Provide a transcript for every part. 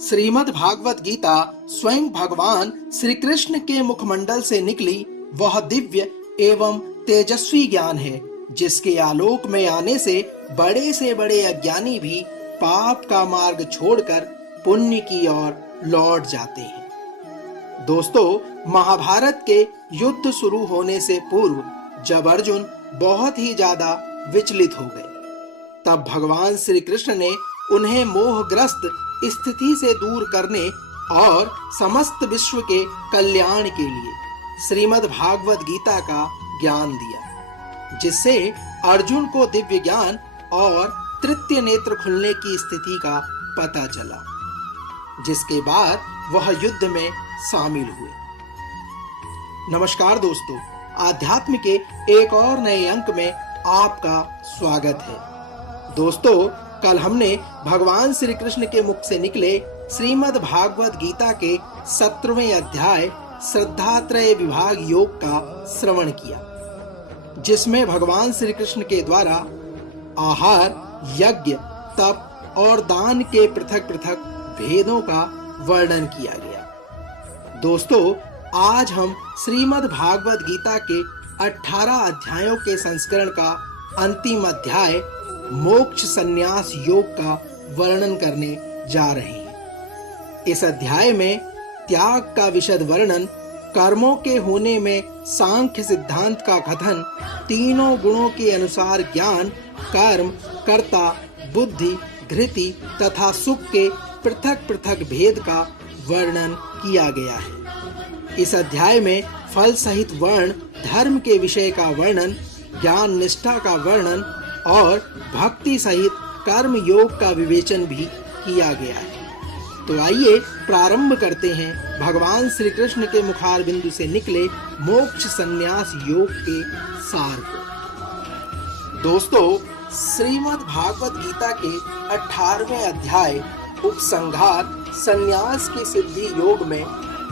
श्रीमद् भागवत गीता स्वयं भगवान श्री कृष्ण के मुखमंडल से निकली वह दिव्य एवं तेजस्वी ज्ञान है, जिसके आलोक में आने से बड़े अज्ञानी भी पाप का मार्ग छोड़कर पुण्य की ओर लौट जाते हैं। दोस्तों, महाभारत के युद्ध शुरू होने से पूर्व जब अर्जुन बहुत ही ज्यादा विचलित हो गए, तब भगवान श्री कृष्ण ने उन्हें मोहग्रस्त स्थिति से दूर करने और समस्त विश्व के कल्याण के लिए श्रीमद् भागवत गीता का ज्ञान दिया, जिससे अर्जुन को दिव्य ज्ञान और तृतीय नेत्र खुलने की स्थिति का पता चला, जिसके बाद वह युद्ध में शामिल हुए। नमस्कार दोस्तों, आध्यात्म के एक और नए अंक में आपका स्वागत है। दोस्तों, कल हमने भगवान श्री कृष्ण के मुख से निकले श्रीमद् भागवत गीता के 17वें अध्याय श्रद्धात्रय विभाग योग का श्रवण किया, जिसमें भगवान श्री कृष्ण के द्वारा आहार, यज्ञ, तप और दान के पृथक पृथक भेदों का वर्णन किया गया। दोस्तों, आज हम श्रीमद् भागवत गीता के 18 अध्यायों के संस्करण का अंतिम अध्याय मोक्ष संन्यास योग का वर्णन करने जा रहे हैं। इस अध्याय में त्याग का विशद वर्णन, कर्मों के होने में सांख्य सिद्धांत का कथन, तीनों गुणों के अनुसार ज्ञान, कर्म, कर्ता, बुद्धि, धृति तथा सुख के पृथक पृथक भेद का वर्णन किया गया है। इस अध्याय में फल सहित वर्ण, धर्म के विषय का वर्णन, ज्ञान निष्ठा का वर्णन और भक्ति सहित कर्म योग का विवेचन भी किया गया है। तो आइए प्रारंभ करते हैं भगवान श्री कृष्ण के मुखार बिंदु से निकले मोक्ष संन्यास योग के सार को। दोस्तों, श्रीमद् भागवत गीता के 18वें अध्याय उपसंहार संन्यास की सिद्धि योग में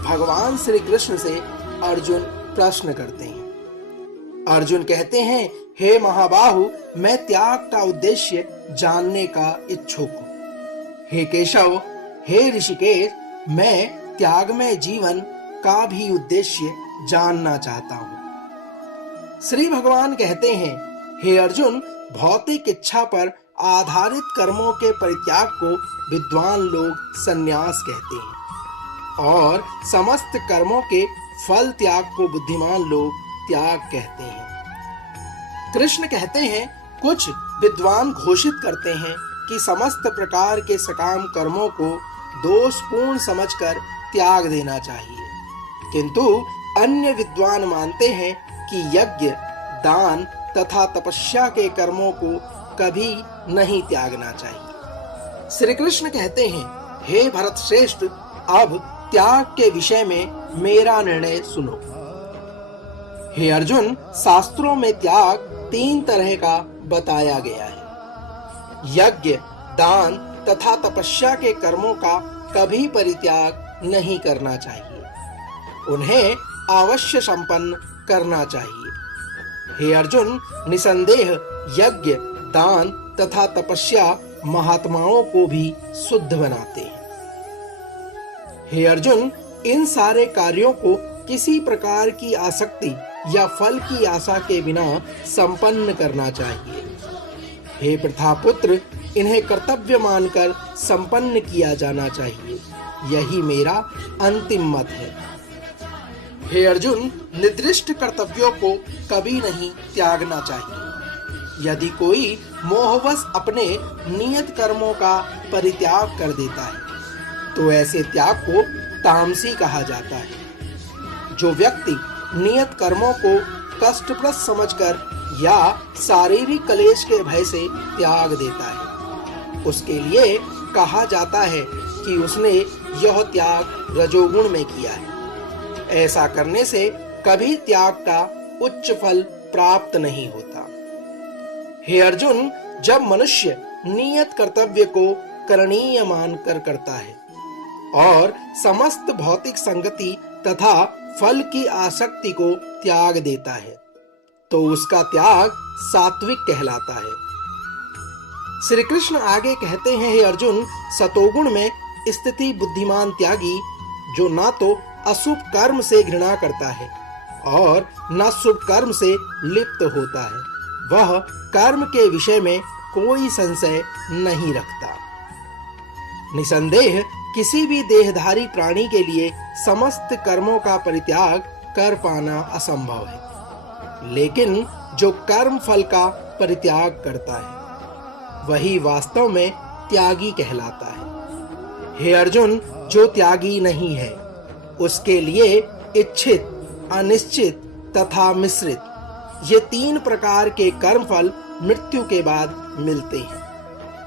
भगवान श्री कृष्ण से अर्जुन प्रश्न करते हैं। अर्जुन कहते हैं, हे महाबाहु, मैं त्याग का उद्देश्य जानने का इच्छुक हूँ। हे केशव, हे ऋषिकेश, मैं त्यागमय जीवन का भी उद्देश्य जानना चाहता हूँ। श्री भगवान कहते हैं, हे अर्जुन, भौतिक इच्छा पर आधारित कर्मों के परित्याग को विद्वान लोग संन्यास कहते हैं और समस्त कर्मों के फल त्याग को बुद्धिमान लोग त्याग कहते हैं। कृष्ण कहते हैं, कुछ विद्वान घोषित करते हैं कि समस्त प्रकार के सकाम कर्मों को दोषपूर्ण समझकर त्याग देना चाहिए, किंतु अन्य विद्वान मानते हैं कि यज्ञ, दान तथा तपस्या के कर्मों को कभी नहीं त्यागना चाहिए। श्री कृष्ण कहते हैं, हे भरत श्रेष्ठ, अब त्याग के विषय में मेरा निर्णय सुनो। हे अर्जुन, शास्त्रों में त्याग 3 तरह का बताया गया है। यज्ञ, दान तथा तपस्या के कर्मों का कभी परित्याग नहीं करना चाहिए, उन्हें अवश्य संपन्न करना चाहिए। हे अर्जुन, निसंदेह यज्ञ, दान तथा तपस्या महात्माओं को भी शुद्ध बनाते हैं। हे अर्जुन, इन सारे कार्यों को किसी प्रकार की आसक्ति या फल की आशा के बिना संपन्न करना चाहिए। हे प्रथापुत्र, इन्हें कर्तव्य मानकर संपन्न किया जाना चाहिए, यही मेरा अंतिम मत है। हे अर्जुन, निर्दिष्ट कर्तव्यों को कभी नहीं त्यागना चाहिए। यदि कोई मोहवश अपने नियत कर्मों का परित्याग कर देता है, तो ऐसे त्याग को तामसी कहा जाता है। जो व्यक्ति नियत कर्मों को कष्टप्रद समझकर या शारीरिक क्लेश के भय से त्याग देता है, उसके लिए कहा जाता है कि उसने यह त्याग रजोगुण में किया है। ऐसा करने से कभी त्याग का उच्च फल प्राप्त नहीं होता। हे अर्जुन, जब मनुष्य नियत कर्तव्य को करणीय मानकर करता है और समस्त भौतिक संगति तथा फल की आसक्ति को त्याग देता है, तो उसका त्याग सात्विक कहलाता है। श्री कृष्ण आगे कहते हैं, हे अर्जुन, सतोगुण में स्थिति बुद्धिमान त्यागी, जो ना तो अशुभ कर्म से घृणा करता है और न शुभ कर्म से लिप्त होता है, वह कर्म के विषय में कोई संशय नहीं रखता। निसंदेह किसी भी देहधारी प्राणी के लिए समस्त कर्मों का परित्याग कर पाना असंभव है, लेकिन जो कर्म फल का परित्याग करता है वही वास्तव में त्यागी कहलाता है। हे अर्जुन, जो त्यागी नहीं है उसके लिए इच्छित, अनिश्चित तथा मिश्रित ये 3 प्रकार के कर्मफल मृत्यु के बाद मिलते हैं,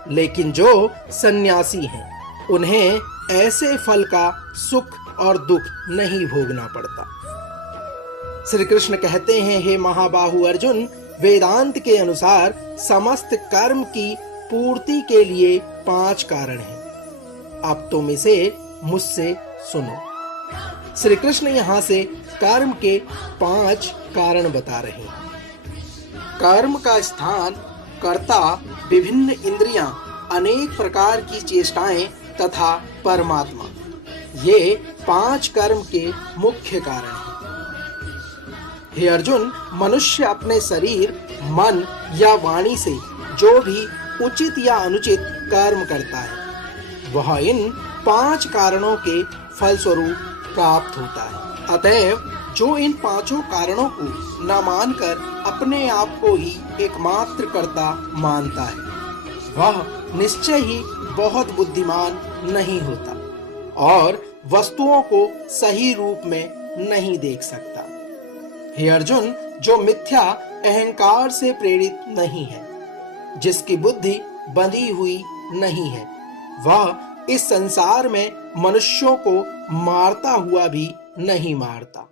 लेकिन जो सन्यासी हैं उन्हें ऐसे फल का सुख और दुख नहीं भोगना पड़ता। श्री कृष्ण कहते हैं, हे महाबाहु अर्जुन, वेदांत के अनुसार समस्त कर्म की पूर्ति के लिए 5 कारण हैं। अब तुम इसे मुझसे सुनो। श्री कृष्ण यहाँ से कर्म के 5 कारण बता रहे हैं। कर्म का स्थान, कर्ता, विभिन्न इंद्रियां, अनेक प्रकार की चेष्टाएं तथा परमात्मा, ये 5 कर्म के मुख्य कारण हैं। हे अर्जुन, मनुष्य अपने शरीर, मन या वाणी से जो भी उचित या अनुचित कर्म करता है वह इन 5 कारणों के फलस्वरूप प्राप्त होता है। अतएव जो इन 5 कारणों को न मानकर अपने आप को ही एकमात्र कर्ता मानता है वह निश्चय ही बहुत बुद्धिमान नहीं होता और वस्तुओं को सही रूप में नहीं देख सकता। हे अर्जुन, जो मिथ्या अहंकार से प्रेरित नहीं है, जिसकी बुद्धि बंधी हुई नहीं है, वह इस संसार में मनुष्यों को मारता हुआ भी नहीं मारता,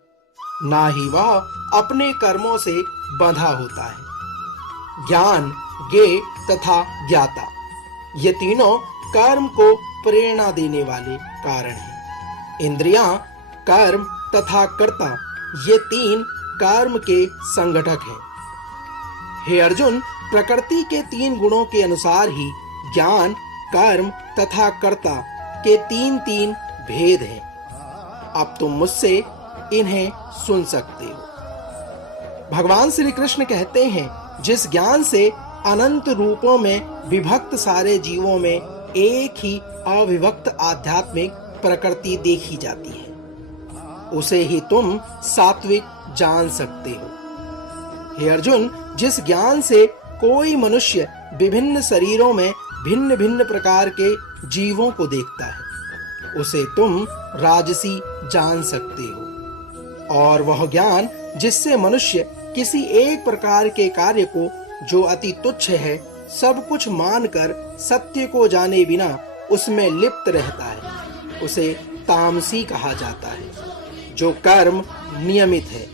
ना ही वह अपने कर्मों से बंधा होता है। ज्ञान, ज्ञेय तथा ज्ञाता, ये तीनों कर्म को प्रेरणा देने वाले कारण हैं। इंद्रियां, कर्म तथा कर्ता, ये 3 कर्म के संगठक हैं। हे अर्जुन, प्रकृति के 3 गुणों के अनुसार ही ज्ञान, कर्म तथा कर्ता के 3 भेद हैं। अब तुम मुझसे इन्हें सुन सकते हो। भगवान श्री कृष्ण कहते हैं, जिस ज्ञान से अनंत रूपों में विभक्त सारे जीवों में एक ही अविभक्त आध्यात्मिक प्रकृति देखी जाती है, उसे ही तुम सात्विक जान सकते हो। हे अर्जुन, जिस ज्ञान से कोई मनुष्य विभिन्न शरीरों में भिन्न भिन्न प्रकार के जीवों को देखता है, उसे तुम राजसी जान सकते हो। और वह ज्ञान जिससे मनुष्य किसी एक प्रकार के कार्य को, जो अति तुच्छ है, सब कुछ मानकर सत्य को जाने बिना उसमें लिप्त रहता है, उसे तामसी कहा जाता है। जो कर्म नियमित है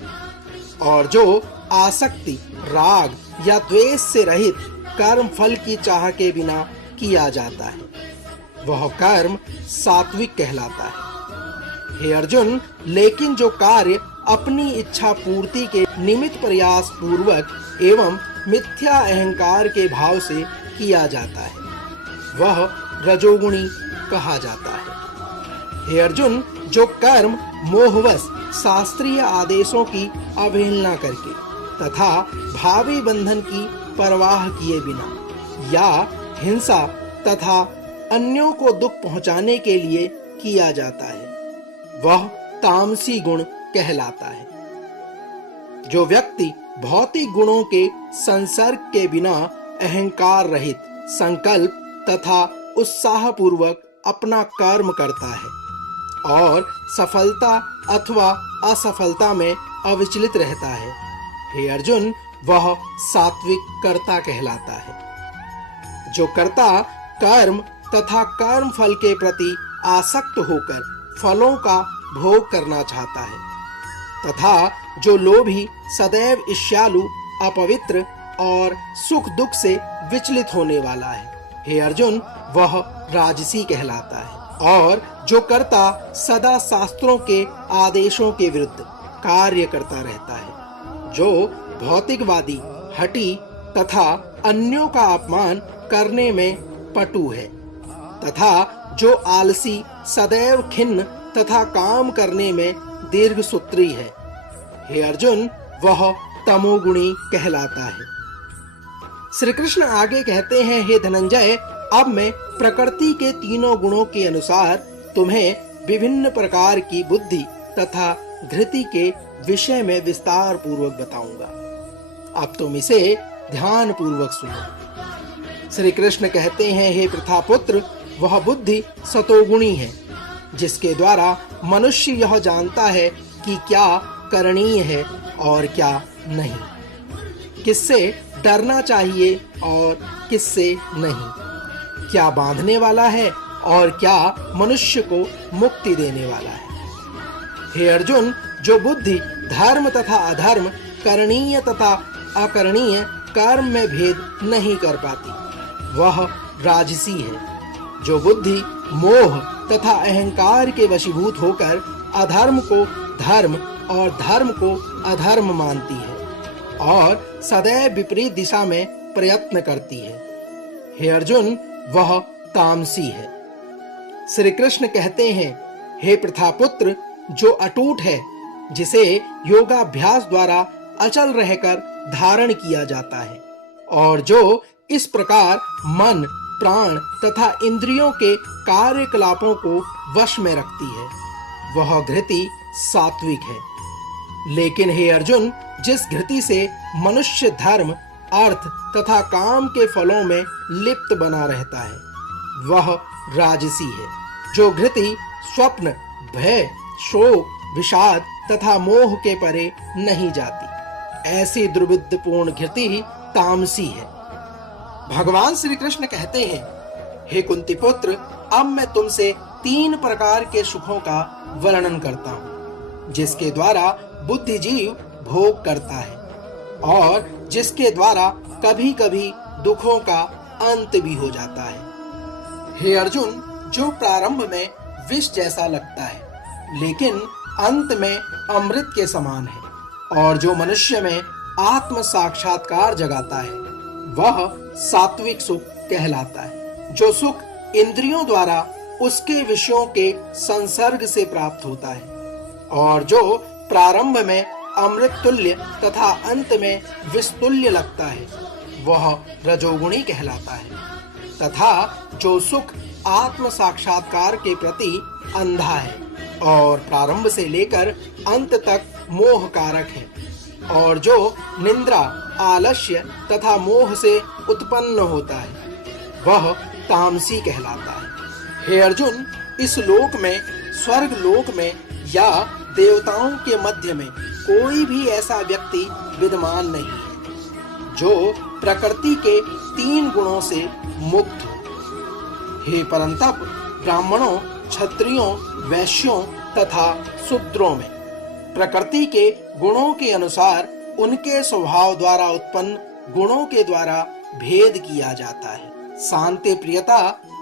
और जो आसक्ति, राग या द्वेष से रहित कर्म फल की चाह के बिना किया जाता है, वह कर्म सात्विक कहलाता है। हे अर्जुन, लेकिन जो कार्य अपनी इच्छा पूर्ति के निमित्त प्रयास पूर्वक एवं मिथ्या अहंकार के भाव से किया जाता है, वह रजोगुणी कहा जाता है। हे अर्जुन, जो कर्म मोहवश शास्त्रीय आदेशों की अवहेलना करके तथा भावी बंधन की परवाह किए बिना या हिंसा तथा अन्यों को दुख पहुंचाने के लिए किया जाता है, वह तामसी गुण कहलाता है। जो व्यक्ति भौतिक गुणों के संसर्ग के बिना अहंकार रहित संकल्प तथा उत्साह पूर्वक अपना कर्म करता है और सफलता अथवा असफलता में अविचलित रहता है, हे अर्जुन, वह सात्विक कर्ता कहलाता है। जो कर्ता कर्म तथा कर्म फल के प्रति आसक्त होकर फलों का भोग करना चाहता है तथा जो लोभी, सदैव ईर्ष्यालु, अपवित्र और सुख दुख से विचलित होने वाला है, हे अर्जुन, वह राजसी कहलाता है। और जो कर्ता सदा शास्त्रों के आदेशों के विरुद्ध कार्य करता रहता है, जो भौतिकवादी, हठी तथा अन्यों का अपमान करने में पटु है तथा जो आलसी, सदैव खिन्न तथा काम करने में दीर्घसूत्री है, हे अर्जुन, वह तमोगुणी कहलाता है। श्री कृष्ण आगे कहते हैं, हे धनंजय, अब मैं प्रकृति के तीनों गुणों के अनुसार तुम्हें विभिन्न प्रकार की बुद्धि तथा धृति के विषय में विस्तार पूर्वक बताऊंगा। अब तुम इसे ध्यान पूर्वक सुनो। श्री कृष्ण कहते हैं, हे प्रथापुत्र, वह बुद्धि सतोगुणी है, जिसके द्वारा मनुष्य यह जानता है कि क्या करणीय है और क्या नहीं, किससे डरना चाहिए और किससे नहीं, क्या बांधने वाला है और क्या मनुष्य को मुक्ति देने वाला है। हे अर्जुन, जो बुद्धि धर्म तथा अधर्म, करणीय तथा अकरणीय कर्म में भेद नहीं कर पाती, वह राजसी है। जो बुद्धि मोह तथा अहंकार के वशीभूत होकर अधर्म को धर्म और धर्म को अधर्म मानती है और सदैव विपरीत दिशा में प्रयत्न करती है, हे अर्जुन, वह तामसी है। श्री कृष्ण कहते हैं, हे प्रथापुत्र, जो अटूट है, जिसे योगाभ्यास द्वारा अचल रहकर धारण किया जाता है और जो इस प्रकार मन, प्राण तथा इंद्रियों के कार्यकलापों को वश में रखती है, वह घृति सात्विक है। लेकिन हे अर्जुन, जिस घृति से मनुष्य धर्म, अर्थ तथा काम के फलों में लिप्त बना रहता है, वह राजसी है। जो घृति स्वप्न, भय, शोक, विषाद तथा मोह के परे नहीं जाती, ऐसी दुर्बुद्धिपूर्ण घृति तामसी है। भगवान श्री कृष्ण कहते हैं, हे कुंती पुत्र, अब मैं तुमसे 3 प्रकार के सुखों का वर्णन करता हूँ, जिसके द्वारा बुद्धिजीव भोग करता है और जिसके द्वारा कभी-कभी दुखों का अंत भी हो जाता है। हे अर्जुन, जो प्रारंभ में विष जैसा लगता है, लेकिन अंत में अमृत के समान है, और जो मनुष्य में आत्म साक्षात्कार जगाता है, वह सात्विक सुख कहलाता है। जो सुख इंद्रियों द्वारा उसके विषयों के संसर्ग से प्राप्त होता है और जो प्रारंभ में अमृत तुल्य तथा अंत में विष तुल्य लगता है, वह रजोगुणी कहलाता है। तथा जो सुख आत्म साक्षात्कार के प्रति अंधा है और प्रारंभ से लेकर अंत तक मोह कारक है, और जो निद्रा, आलस्य तथा मोह से उत्पन्न होता है, वह तामसी कहलाता है। हे अर्जुन, इस लोक में, स्वर्ग लोक में या देवताओं के मध्य में कोई भी ऐसा व्यक्ति विद्यमान नहीं है जो प्रकृति के 3 गुणों से मुक्त हो। हे परंतप, ब्राह्मणों, क्षत्रियों, वैश्यों तथा शूद्रों में प्रकृति के गुणों के अनुसार उनके स्वभाव द्वारा उत्पन्न गुणों के द्वारा भेद किया जाता है। शांति प्रियता,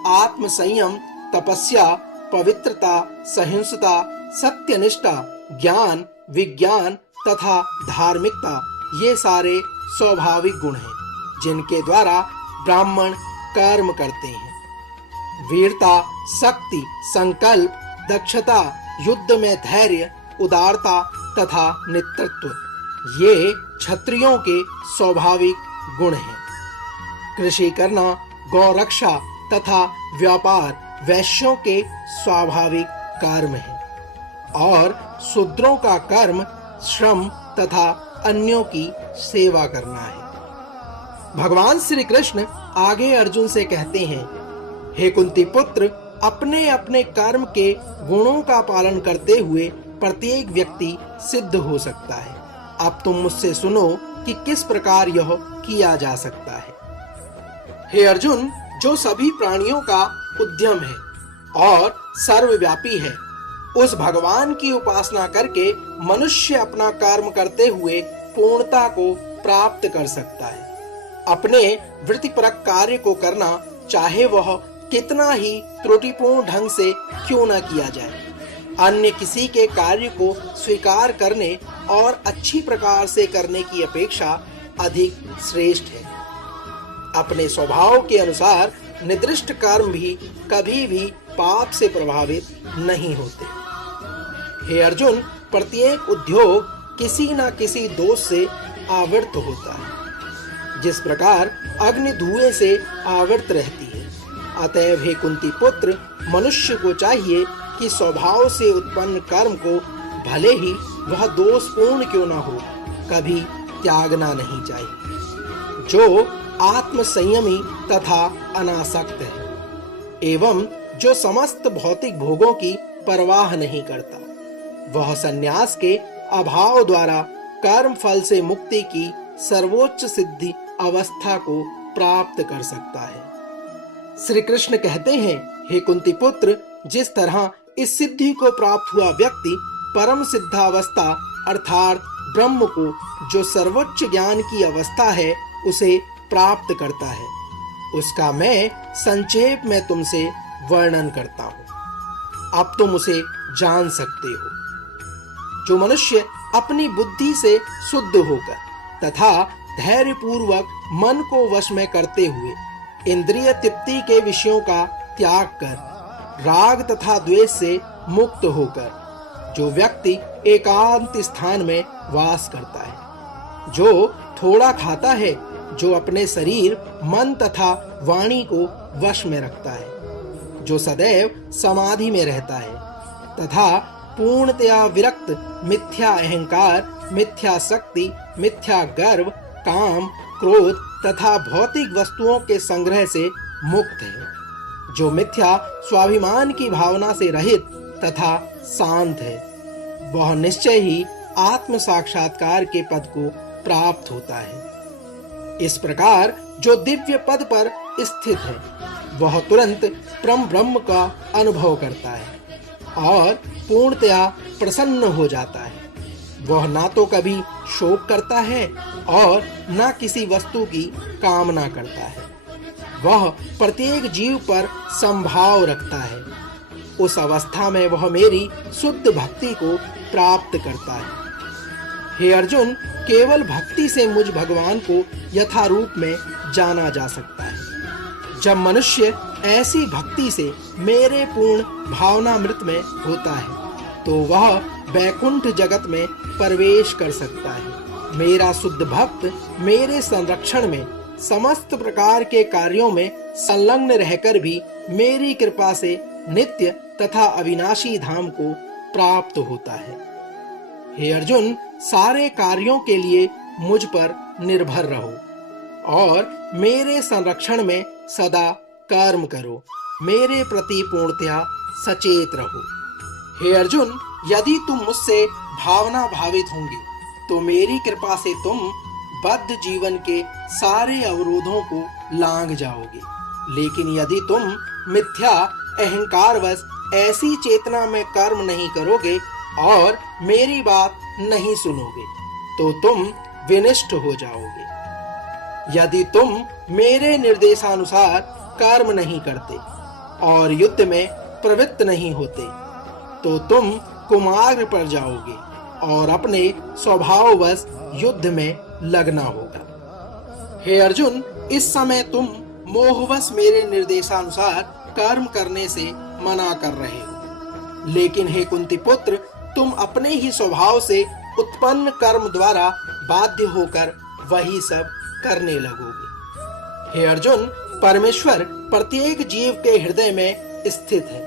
आत्म संयम, तपस्या, पवित्रता, सहिष्णुता, सत्यनिष्ठा, ज्ञान, विज्ञान तथा धार्मिकता, ये सारे स्वाभाविक गुण हैं जिनके द्वारा ब्राह्मण कर्म करते हैं। वीरता, शक्ति, संकल्प, दक्षता, युद्ध में धैर्य, उदारता तथा नेतृत्व, ये क्षत्रियों के स्वाभाविक गुण हैं। कृषि करना, गौरक्षा तथा व्यापार वैश्यों के स्वाभाविक कर्म है और शूद्रों का कर्म श्रम तथा अन्यों की सेवा करना है। भगवान श्री कृष्ण आगे अर्जुन से कहते हैं, हे कुंती पुत्र, अपने अपने कर्म के गुणों का पालन करते हुए प्रत्येक व्यक्ति सिद्ध हो सकता है। अब तुम मुझसे सुनो कि किस प्रकार यह किया जा सकता है। हे अर्जुन, जो सभी प्राणियों का उद्यम है और सर्वव्यापी है, उस भगवान की उपासना करके मनुष्य अपना कर्म करते हुए पूर्णता को प्राप्त कर सकता है। अपने वृत्तिपरक कार्य को करना, चाहे वह कितना ही त्रुटिपूर्ण ढंग से क्यों न किया जाए, अन्य किसी के कार्य को स्वीकार करने और अच्छी प्रकार से करने की अपेक्षा अधिक श्रेष्ठ है। अपने स्वभाव के अनुसार निर्दिष्ट कर्म भी कभी भी पाप से प्रभावित नहीं होते। हे अर्जुन, प्रत्येक उद्योग किसी न किसी दोष से आवृत होता है, जिस प्रकार अग्नि धुएं से आवृत रहती है। अतएव हे कुंती पुत्र, मनुष्य को चाहिए कि स्वभाव से उत्पन्न कर्म को भले ही वह दोषपूर्ण क्यों न हो, कभी त्यागना नहीं चाहिए। जो आत्म संयमी तथा अनासक्त है एवं जो समस्त भौतिक भोगों की परवाह नहीं करता, वह संन्यास के अभाव द्वारा कर्म फल से मुक्ति की सर्वोच्च सिद्धि अवस्था को प्राप्त कर सकता है। श्री कृष्ण कहते हैं, हे कुंती पुत्र, जिस तरह इस सिद्धि को प्राप्त हुआ व्यक्ति परम सिद्धावस्था अर्थात ब्रह्म को, जो सर्वोच्च ज्ञान की अवस्था है, उसे प्राप्त करता है, उसका मैं संक्षेप में तुमसे वर्णन करता हूँ। अब तुम उसे जान सकते हो। जो मनुष्य अपनी बुद्धि से शुद्ध होकर तथा धैर्य पूर्वक मन को वश में करते हुए इंद्रिय तृप्ति के विषयों का त्याग कर राग तथा द्वेष से मुक्त होकर जो व्यक्ति एकांत स्थान में वास करता है, जो थोड़ा खाता है, जो अपने शरीर, मन तथा वाणी को वश में रखता है, जो सदैव समाधि में रहता है तथा पूर्णतया विरक्त मिथ्या अहंकार, मिथ्या शक्ति, मिथ्या गर्व, काम, क्रोध तथा भौतिक वस्तुओं के संग्रह से मुक्त है, जो मिथ्या स्वाभिमान की भावना से रहित तथा शांत है, वह निश्चय ही आत्म साक्षात्कार के पद को प्राप्त होता है। इस प्रकार जो दिव्य पद पर स्थित है, वह तुरंत परम ब्रह्म का अनुभव करता है और पूर्णतया प्रसन्न हो जाता है। वह ना तो कभी शोक करता है और ना किसी वस्तु की कामना करता है। वह प्रत्येक जीव पर संभाव रखता है। उस अवस्था में वह मेरी शुद्ध भक्ति को प्राप्त करता है। हे अर्जुन, केवल भक्ति से मुझ भगवान को यथारूप में जाना जा सकता है। जब मनुष्य ऐसी भक्ति से मेरे पूर्ण भावनामृत में होता है, तो वह वैकुंठ जगत में प्रवेश कर सकता है। मेरा शुद्ध भक्त मेरे संरक्षण में समस्त प्रकार के कार्यों में संलग्न रहकर भी मेरी कृपा से नित्य तथा अविनाशी धाम को प्राप्त होता है। हे अर्जुन, सारे कार्यों के लिए मुझ पर निर्भर रहो और मेरे संरक्षण में सदा कर्म करो। मेरे प्रति पूर्णतया सचेत रहो। हे अर्जुन, यदि तुम मुझसे भावना भावित होंगे तो मेरी कृपा से तुम बद्ध जीवन के सारे अवरोधों को लांघ जाओगे। लेकिन यदि तुम मिथ्या अहंकारवश ऐसी चेतना में कर्म नहीं करोगे और मेरी बात नहीं सुनोगे, तो तुम विनष्ट हो जाओगे। यदि तुम मेरे निर्देशानुसार कर्म नहीं करते और युद्ध में प्रवृत्त नहीं होते, तो तुम कुमार्ग पर जाओगे और अपने स्वभाववश युद्ध में लगना होगा। हे अर्जुन, इस समय तुम मोहवश मेरे निर्देशानुसार कर्म करने से मना कर रहे हो। लेकिन हे कुंती पुत्र, तुम अपने ही स्वभाव से उत्पन्न कर्म द्वारा बाध्य होकर वही सब करने लगोगे। हे अर्जुन, परमेश्वर प्रत्येक जीव के हृदय में स्थित है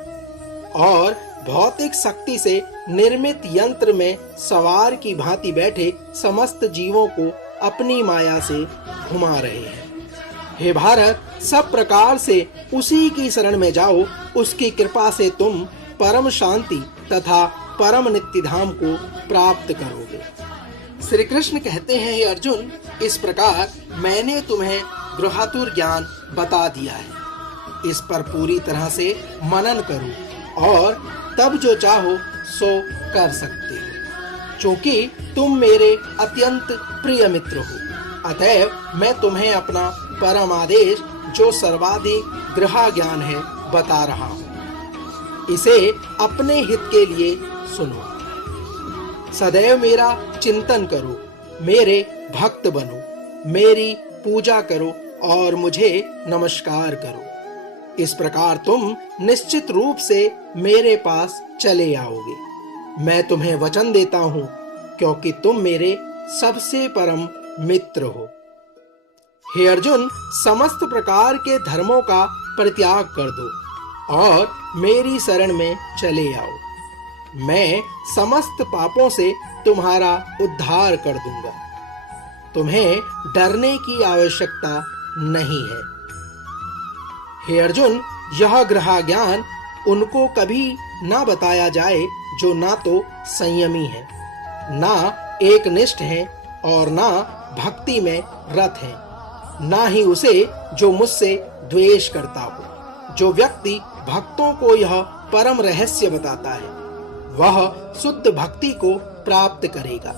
और भौतिक शक्ति से निर्मित यंत्र में सवार की भांति बैठे समस्त जीवों को अपनी माया से घुमा रहे हैं। हे भारत, सब प्रकार से उसी की शरण में जाओ। उसकी कृपा से तुम परम शांति तथा परम नित्य धाम को प्राप्त करोगे। श्री कृष्ण कहते हैं, हे अर्जुन, इस प्रकार मैंने तुम्हें बृहतुर ज्ञान बता दिया है। इस पर पूरी तरह से मनन करो और तब जो चाहो सो कर सकते हो। क्योंकि तुम मेरे अत्यंत प्रिय मित्र हो, अतएव मैं तुम्हें अपना परम आदेश, जो सर्वाधिक गृह ज्ञान है, बता रहा हूँ। इसे अपने हित के लिए सुनो। सदैव मेरा चिंतन करो, मेरे भक्त बनो, मेरी पूजा करो और मुझे नमस्कार करो। इस प्रकार तुम निश्चित रूप से मेरे पास चले आओगे। मैं तुम्हें वचन देता हूँ, क्योंकि तुम मेरे सबसे परम मित्र हो। हे अर्जुन, समस्त प्रकार के धर्मों का परित्याग कर दो और मेरी शरण में चले आओ। मैं समस्त पापों से तुम्हारा उद्धार कर दूंगा। तुम्हें डरने की आवश्यकता नहीं है। हे अर्जुन, यह ग्रह ज्ञान उनको कभी ना बताया जाए जो ना तो संयमी है, ना एकनिष्ठ है और ना भक्ति में रत है, ना ही उसे जो मुझसे द्वेष करता हो। जो व्यक्ति भक्तों को यह परम रहस्य बताता है, वह शुद्ध भक्ति को प्राप्त करेगा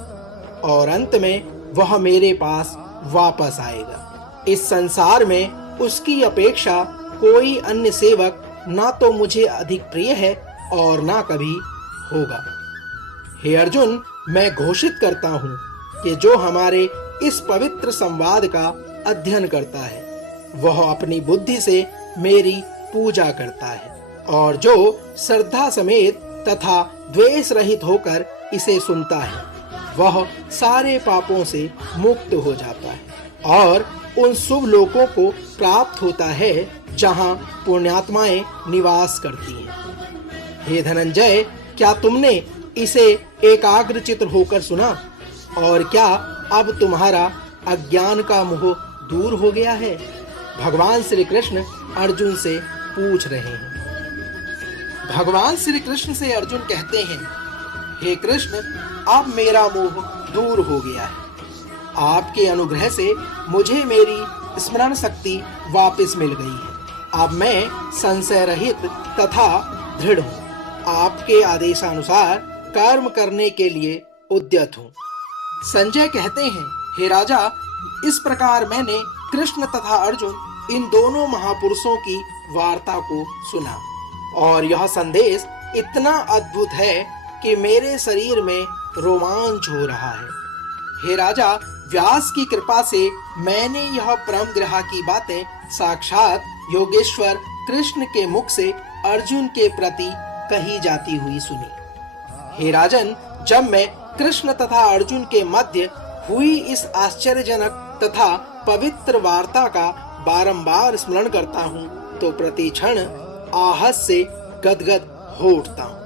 और अंत में वह मेरे पास वापस आएगा। इस संसार में उसकी अपेक्षा कोई अन्य सेवक ना तो मुझे अधिक प्रिय है और ना कभी होगा। हे अर्जुन, मैं घोषित करता हूँ कि जो हमारे इस पवित्र संवाद का अध्ययन करता है, वह अपनी बुद्धि से मेरी पूजा करता है, और जो श्रद्धा समेत तथा द्वेष रहित होकर इसे सुनता है, वह सारे पापों से मुक्त हो जाता है और उन शुभ लोकों को प्राप्त होता है जहाँ पुण्यात्माएं निवास करती हैं। हे धनंजय, क्या तुमने इसे एकाग्रचित्त होकर सुना? और क्या अब तुम्हारा अज्ञान का मोह दूर हो गया है? भगवान श्री कृष्ण अर्जुन से पूछ रहे हैं। भगवान श्री कृष्ण से अर्जुन कहते हैं, हे कृष्ण, अब मेरा मोह दूर हो गया है। आपके अनुग्रह से मुझे मेरी स्मरण शक्ति वापस मिल गई है। अब मैं संशय रहित तथा दृढ़ हूँ। आपके आदेशानुसार कर्म करने के लिए उद्यत हूँ। संजय कहते हैं, हे राजा, इस प्रकार मैंने कृष्ण तथा अर्जुन इन दोनों महापुरुषों की वार्ता को सुना और यह संदेश इतना अद्भुत है कि मेरे शरीर में रोमांच हो रहा है। हे राजा, व्यास की कृपा से मैंने यह परम ग्रह की बातें साक्षात योगेश्वर कृष्ण के मुख से अर्जुन के प्रति कही जाती हुई सुनी। हे राजन, जब मैं कृष्ण तथा अर्जुन के मध्य हुई इस आश्चर्यजनक तथा पवित्र वार्ता का बारंबार स्मरण करता हूँ तो प्रति क्षण आहत से गदगद हो उठता हूँ।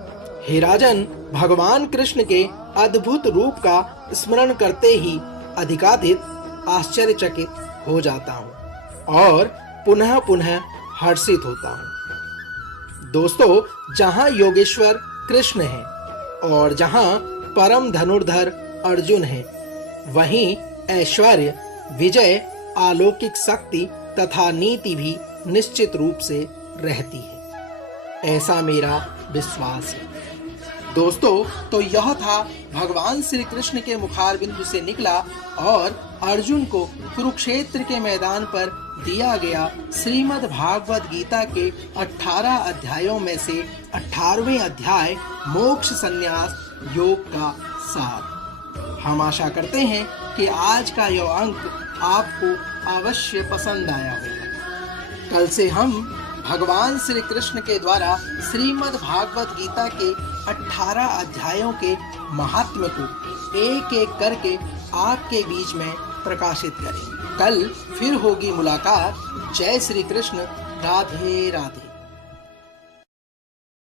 हे राजन, भगवान कृष्ण के अद्भुत रूप का स्मरण करते ही अधिकाधिक आश्चर्यचकित हो जाता हूँ और पुनः पुनः हर्षित होता हूँ। दोस्तों, जहाँ योगेश्वर कृष्ण है और जहाँ परम धनुर्धर अर्जुन है, वहीं ऐश्वर्य, विजय, अलौकिक शक्ति तथा नीति भी निश्चित रूप से रहती है, ऐसा मेरा विश्वास है। दोस्तों, तो यह था भगवान श्री कृष्ण के मुखारबिंदु से निकला और अर्जुन को कुरुक्षेत्र के मैदान पर दिया गया श्रीमद् भागवत गीता के 18 अध्यायों में से 18वें अध्याय मोक्ष संन्यास योग का सार। हम आशा करते हैं कि आज का यह अंक आपको अवश्य पसंद आया होगा। कल से हम भगवान श्री कृष्ण के द्वारा श्रीमद् भागवत गीता के 18 अध्यायों के महात्म्य को एक एक करके आपके बीच में प्रकाशित करेंगे। कल फिर होगी मुलाकात। जय श्री कृष्ण। राधे राधे।